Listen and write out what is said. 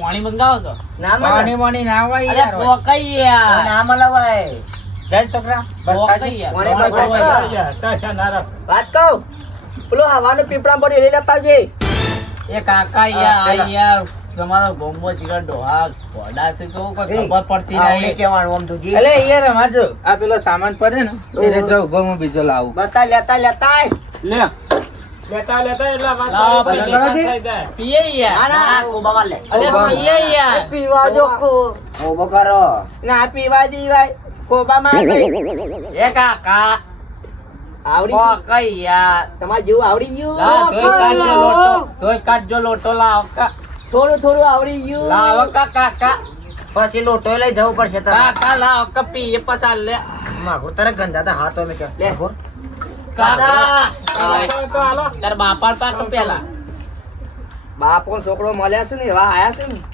પાણી મંગાવો તો ના પાણી વાણી ના હોય અરે યાર પોકાઈ યાર ના મલાવાય જય છોકરા પોકાઈ યાર વાત કહું પેલો હવાનું પીપળા પડી લઈ લેતા આવજે એ કાકા યાર આ યાર તમારો ગોમ્બો જીગર ડોહા ઘોડા છે તો કોઈ ખબર પડતી નહીં કેવાનું આમ તુજી અલે યાર અમાર જો આ પેલો સામાન પડે ને એટલે જો ઉભો હું બીજો લાવું બતા લેતા લેતા લે લાવો પીએ યાર ના કોબામાં લે અરે પીએ યાર પીવા જો કોબો કરો ના પીવા દીવાય કોબામાં એ કાકા આવડી પોકાઈ યાર તમાર જેવું આવડી ગયું ધોઈ કાઢજો લોટો લાવો થોડું થોડું આવડી ગયું લાવો કાકા પછી લોટો લઈ જવું પડશે કાકા લાવો કે પીએ પસાર લે માગો તારે ગંદા તા હાથો મે કે લે ઘોર કાકા તાર બાપા પાક પેલા બાપો છોકરો મળ્યા છે ને એવા આયા છે ને